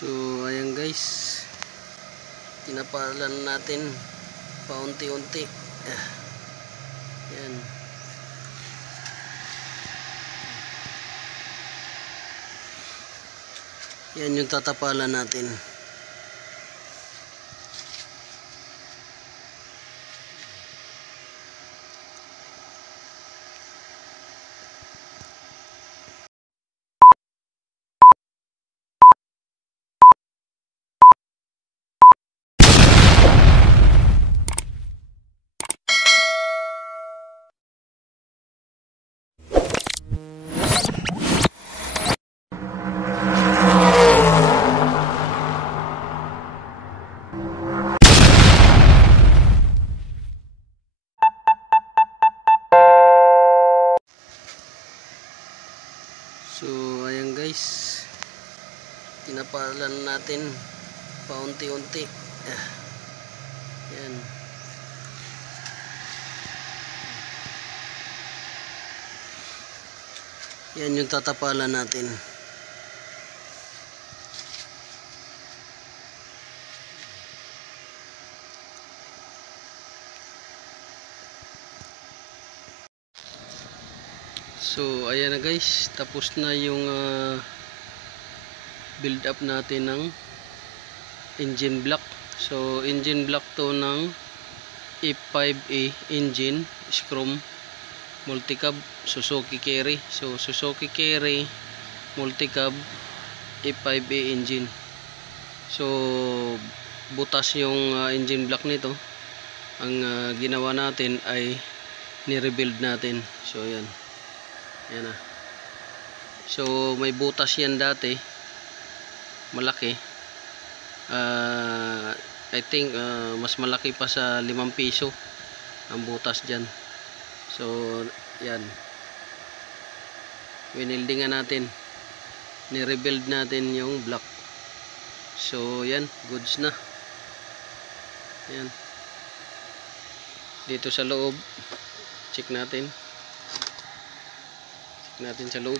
So ayan guys, tinapalan natin paunti-unti. Yan. Yan yung tatapalan natin. So ayan guys, tinapalan natin paunti-unti. Yan. Yan yung tatapalan natin. So ayan na guys, tapos na yung build up natin ng engine block. So engine block to ng F5A engine, Scrum multicab Suzuki Carry. So Suzuki Carry multicab F5A engine. So butas yung engine block nito. Ang ginawa natin ay ni-rebuild natin. So yan. Yan na. So may butas yan dati, malaki. I think mas malaki pa sa 5 piso ang butas dyan. So yan, winildingan natin, ni-rebuild natin yung block. So yan, goods na. Yan. Dito sa loob, check natin sa loob.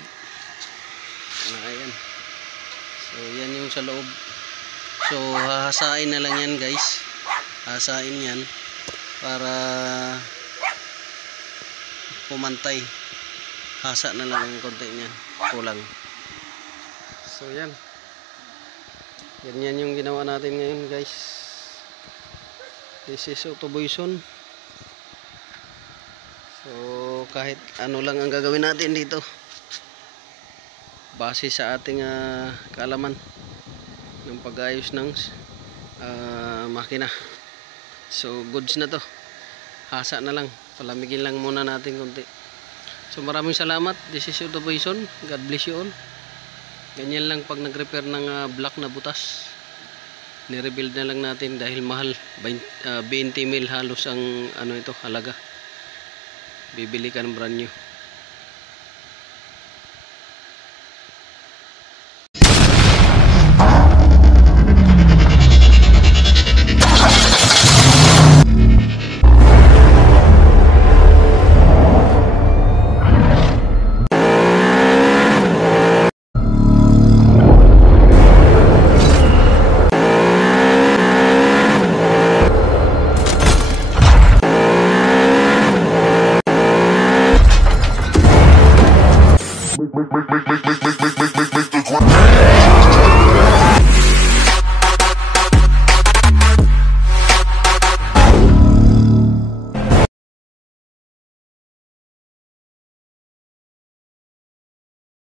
Ayan. So yan yung sa loob. So hahasain na lang yan guys. Hahasain yan para pumantay. Hasa na lang ang konti niyan, kulang. So yan. Yan yung ginawa natin ngayon guys. This is Autoboyson. So kahit ano lang ang gagawin natin dito base sa ating kaalaman ng pag-ayos ng makina. So goods na to. Hasa na lang, palamigin lang muna natin konti. So maraming salamat. This is Autoboyson. God bless you all. Ganyan lang pag nag-repair ng block na butas, ni-rebuild na lang natin dahil mahal. 20 mil halos ang ano ito, halaga. Bibili ka ng brand new.